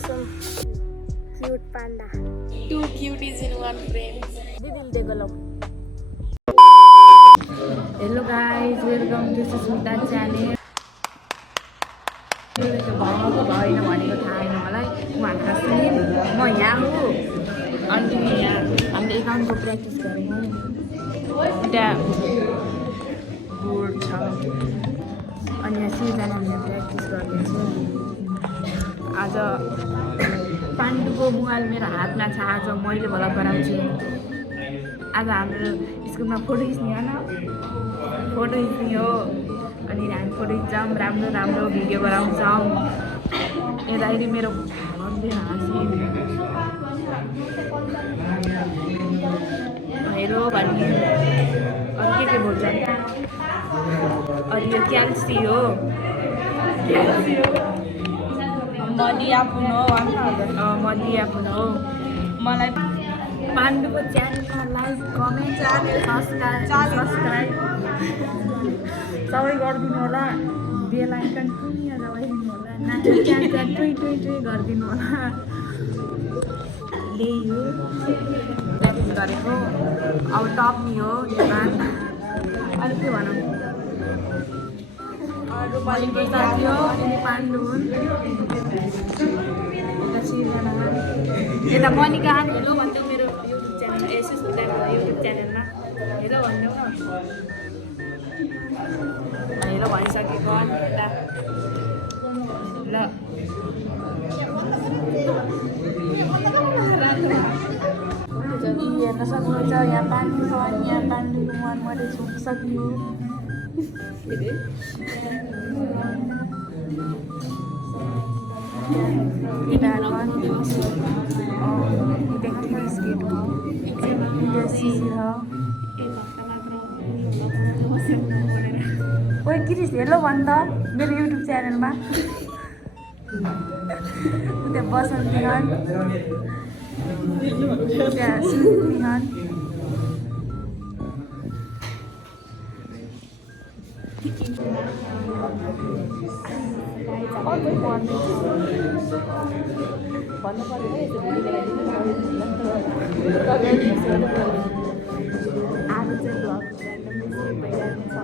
Some cute panda. 2 cuties in one frame. Hello guys, welcome to Susmita channel. भएको भएन भनेको थाहा छैन मलाई उहाँका सुनिन् म यहाँ हो अनि यहाँ हामीले एकाउन्टको प्र्याक्टिस गऱ्यौँ त्यहाँ बोर्ड छ अनि यहाँ सिजनाले प्र्याक्टिस गर्दैछु आज पाण्डुको मोबाइल मेरो हातमा छ आज मैले भला गराउँछु आज हाम्रो स्कुलमा फोटो खिच्ने हो न फोटो खिच्ने हो अनि हामी फोटो खिच्छौँ राम्रो राम्रो भिडियो बनाउँछौँ यताखेरि मेरो भन्दै हाँसिन् हेलो भन्ने अरू के बोल्छ अनि यो क्याल्सी हो मलियापुन हो मलियापुन हो मलाई पाण्डुको च्यानलमा लाइक कमेन्ट सब्सक्राइब सबै गरिदिनु होला बेल आइकन टुइया दबाइदिनु होला नाच्नु च्यान टुइ टुइ टुइ गरिदिनु होला यही हो प्र्याक्टिस गरेको अब टप्नी हो नेपाल अरू के भनौँ रुपालीको साथी हो पाण्डु हुन् यता सिर्जना यता मनिका हेलो भनिदेऊ मेरो युट्युब च्यानल सुस्मिताको युट्युब च्यानलमा हेलो भनिदेऊ न हेलो भनिसकेको अनि यता ल हेर्न सक्नुहुन्छ यहाँ पाण्डु छ अनि यहाँ पाण्डुको मन मैले छोड्न सक्यो ओइ क्रिस हेलो भन् त मेरो युट्युब च्यानलमा उता बसन्ती हन त्यहाँ सुन्ती हन भन्नु पर्यो आज चाहिँ भ्लग भइरहेको छ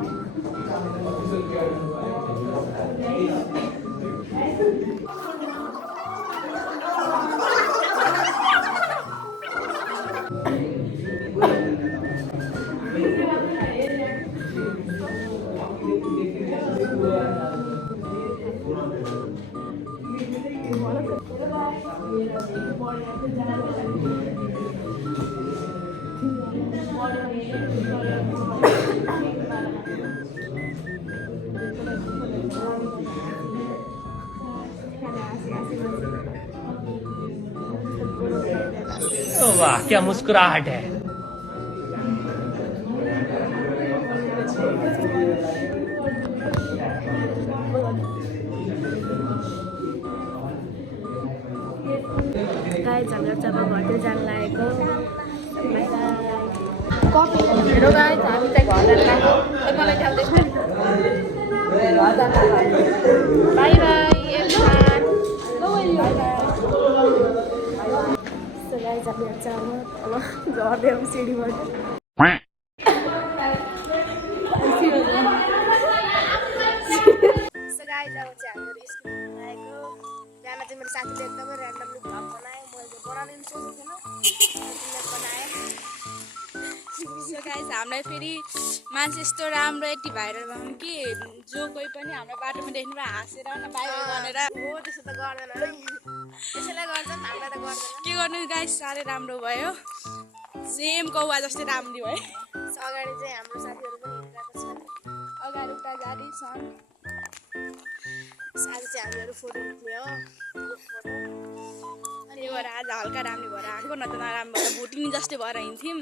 वाह क्या मुस्कुराहट है गाइज हाम्रो जब घरतिर जान लागेको हेलो गाइस हामी चाहिँ घर जान लागेको मलाई ठाउँदैछ घर जान लाग्यो by by everyone so guys हामी जाम झर्दै आउँ सिँढीबाट सो गाइज अब चाहिँ हाम्रो स्कुलमा आएको बिहान चाहिँ मेरो साथीले एकदमै ऱ्यान्डमली भ्लग बनाएँ मैले बनाउनु पनि सोचेको थिएन बनाएँ सो गाइस हामीलाई फेरि मान्छे यस्तो राम्रो यति भाइरल भयौँ कि जो कोही पनि हाम्रो बाटोमा देख्नु हाँसेर न बाहिर गरेर हो त्यसो त गर्दैन है त्यसैलाई गर्छ हामीलाई त गर्दैन के गर्नु गाइस साह्रै राम्रो भयो सेम कौवा जस्तै राम्री भयो सो अगाडि चाहिँ हाम्रो साथीहरू पनि हिँडिरहेको छन् अगाडि उता गाडी छन् आज चाहिँ हामीहरू फोटो खिच्ने हो त्यही भएर आज हल्का राम्रो भएर आएको न त नराम्रो भएर भुटिङ जस्तै भएर हिँड्थ्यौँ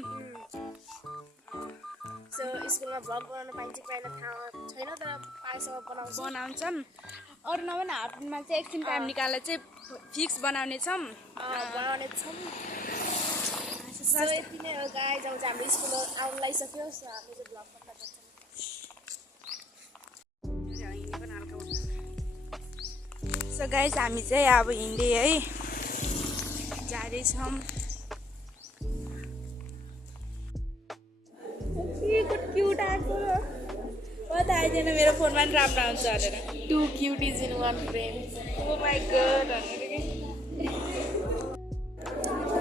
सो स्कुलमा भ्लग बनाउन पाइन्छ कि पाएन थाहा छैन तर पाएसम्म बनाउँछन् अरू नभए हाटमा चाहिँ एकछिन टाइम निकालेर चाहिँ फिक्स बनाउने छौँ बनाउने छौँ सो यति नै हो गाइज अब चाहिँ हाम्रो स्कुल आउनु लागिसक्यो सो हामी चाहिँ भ्लग गर्न सक्छौँ सो गाइस हामी चाहिँ अब हिँड्दै है जाँदैछौँ। क्युट आएको कता आइदिएन मेरो फोनमा पनि राम्रो आउँछ भनेर 2 cuties in 1 frame. Oh my god भनेर कि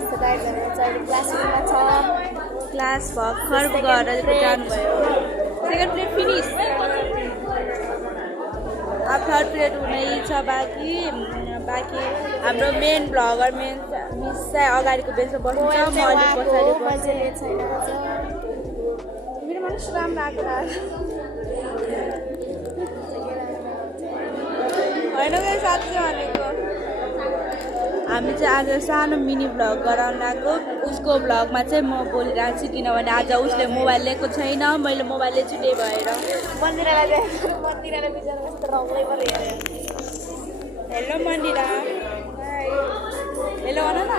So guys, हामी चाहिँ क्लासरुममा छ। क्लास भर्खर गएर जानुभयो। Second period finish. अब थर्ड पिरियड हुनै छ बाँकी हाम्रो मेन भ्लगर मिस चाहिँ अगाडिको बेन्चमा बस्नुहुन्छ म अलिक पछाडि बस्छु। मेरो मनुष्य राम्रो आएको होइन क्या साँच्चै भनेको हामी चाहिँ आज सानो मिनी भ्लग गराउन आएको। उसको भ्लगमा चाहिँ म बोलिरहेको छु किनभने आज उसले मोबाइल लिएको छैन, मैले मोबाइल लिएको छु त्यही भएर। मन्दिराले बिचरा कस्तो रङलै पऱ्यो हेरेँ। हेलो मन्दिरा, हेलो भन न।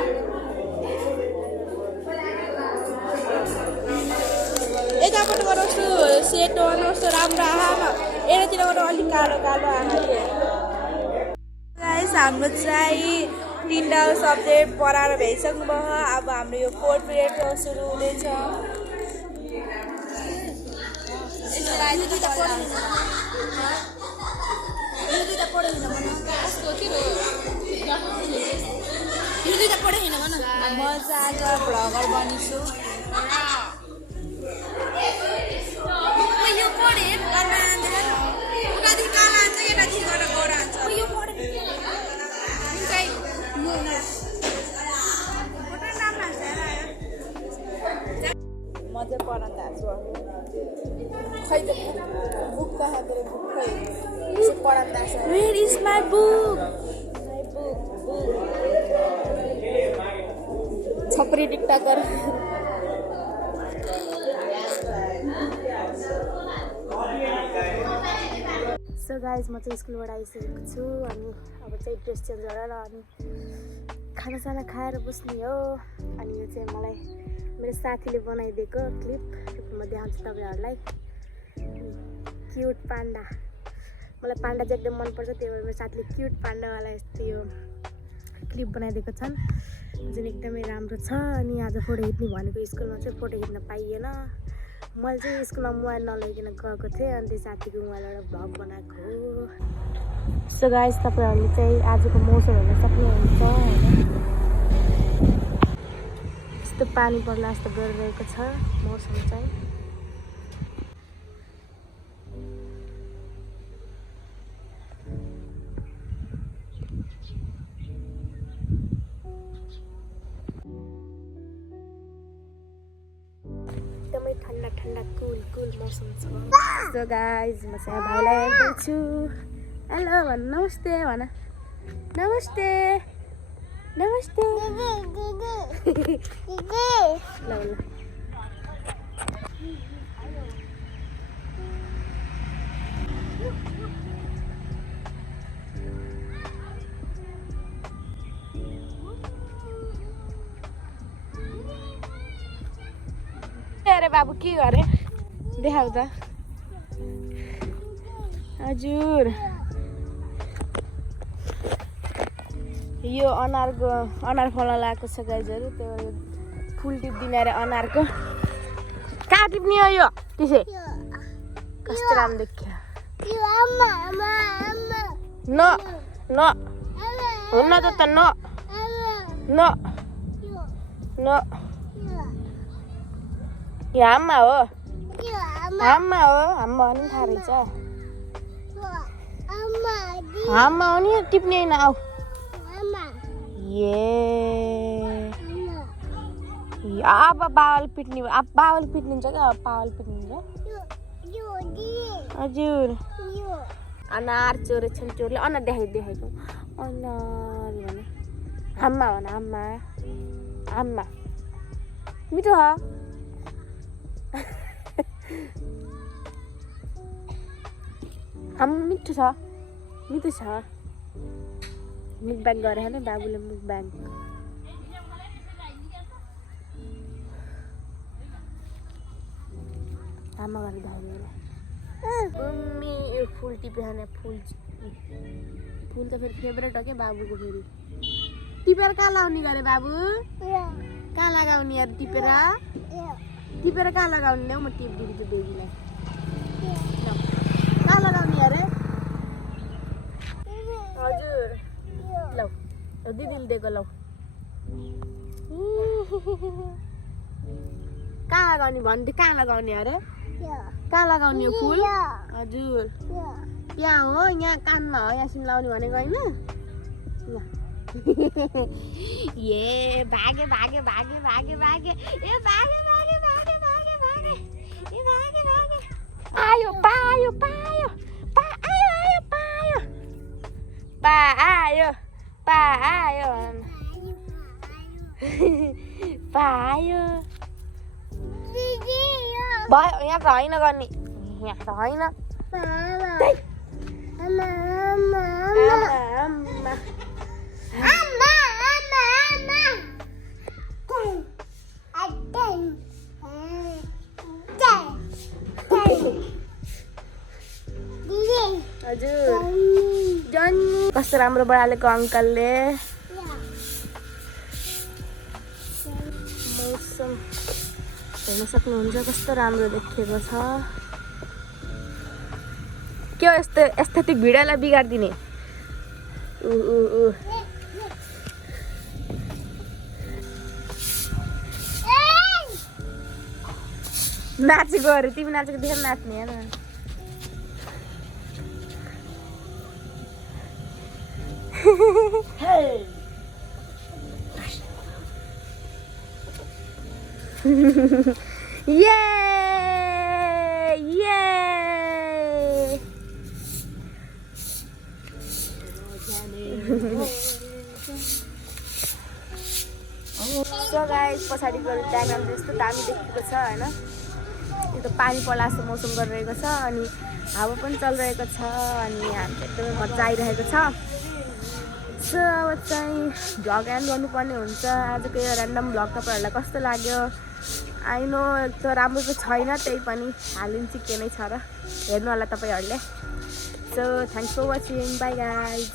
यतापट्टि गएर कस्तो सेतो कस्तो राम्रो आहा यतातिर गएर अलिक कालो कालो आहा। गाइस हाम्रो चाहिँ 3टा सब्जेक्ट पढाएर भइसक्नु भयो। अब हाम्रो यो 4th पिरियड सुरु हुँदैछ। म चाहिँ आज भ्लगर बनिन्छु। म चाहिँ पढाउन थाल्छु। खै त बुक कहाँ गएर बुक खै यसो पढाउन थाल्छ। Where is my book? छपरी टिकटकर। सो गाइज म चाहिँ स्कुलबाट आइसकेको छु अनि अब चाहिँ ड्रेस चेन्ज गरेर अनि खानासाना खाएर बस्ने हो। अनि यो चाहिँ मलाई मेरो साथीले बनाइदिएको क्लिप म देखाउँछु तपाईँहरूलाई। क्युट पान्डा, मलाई पान्डा चाहिँ एकदम मनपर्छ त्यही भएर मेरो साथीले क्युट पान्डावाला यस्तो यो क्लिप बनाइदिएको छन् जुन एकदमै राम्रो छ। अनि आज फोटो खिच्ने भनेको स्कुलमा चाहिँ फोटो खिच्न पाइएन। मैले चाहिँ स्कुलमा मोबाइल नलैकन गएको थिएँ अनि त्यो साथीको मोबाइलबाट भ्लग बनाएको हो। सो गाइस तपाईँहरूले चाहिँ आजको मौसम हेर्न सक्नुहुन्छ होइन, यस्तो पानी पर्ला जस्तो गरिरहेको छ मौसम चाहिँ। एकदमै ठन्डा ठन्डा कुल मौसम छ। सो गाइज म चाहिँ भाइलाई हेर्दैछु। हेलो भन, नमस्ते भन, नमस्ते नमस्ते ल ल। अरे बाबु के गरे देखाउ त। हजुर यो अनार फल्न लागेको छ गाइजहरू, त्यो फुल टिप्दिने अरे अनारको। कहाँ टिप्ने हो यो त्यसै कस्तो राम्रो देखियो। न न हुन्न त न न न यो हाममा हो, हाममा हो, हाममा हो नि थाहा रहेछ। हाममा हो नि टिप्ने होइन। आऊ अब बाबल पिट्ने, अब बाबल पिट्निन्छ क्या, अब बाबल पिट्निन्छ। हजुर अनार चोरेछन् चोरले। अनार देखाइदिउँ अनार भने आम्मा भन, आम्मा आम्मा मिठो हो। मिठो छ, मिठो छ। मुखब्याङ गरे नि बाबुले, मुखब्याङ। आमा गरेर धाएर मम्मी यो फुल टिप्यो भने फुल त फेरि फेभरेट हो क्या बाबुको फेरि। टिपेर कहाँ लगाउने गरे बाबु कहाँ लगाउने यार टिपेर टिपेर कहाँ लगाउने ल्याउ म टिपिदिन्छु बेबीलाई कहाँ लगाउने अरे हजुर लौ दिदीले दिएको लौ कहाँ लगाउने भन्दै कहाँ लगाउने अरे कहाँ लगाउने यो फुल हजुर यहाँ हो यहाँ कानमा हो यहाँसिम लाउने भनेको होइन ए भागे भागे भागे भागे भागे ए भागे भागे भागे भागे भागे ए भागे भागे आयो पायो पायो पायो आयो पायो पायो पायो पायो भयो यहाँ होइन गर्ने यहाँ होइन हजुर कस्तो राम्रो बनालेको अङ्कलले मौसम हेर्न सक्नुहुन्छ कस्तो राम्रो देखिएको छ के हो यस्तो एस्थेटिक भिडियोलाई बिगारिदिने नाचेको अरे तिमी नाचेको देखेर नाच्ने हेर ये सो गाइस पछाडिको डायग्राम जस्तो दामी देखेको छ हैन यो त पानी पर्ला जस्तो मौसम गरिरहेको छ अनि हावा पनि चलिरहेको छ अनि हामी एकदमै मजा आइरहेको छ सो अब चाहिँ भ्लग एन्ड गर्नुपर्ने हुन्छ आजको यो ऱ्यान्डम भ्लग तपाईँहरूलाई कस्तो लाग्यो आई नो त राम्रो त छैन त्यही पनि हालिन्छ के नै छ र हेर्नु होला तपाईँहरूले so thanks for watching bye guys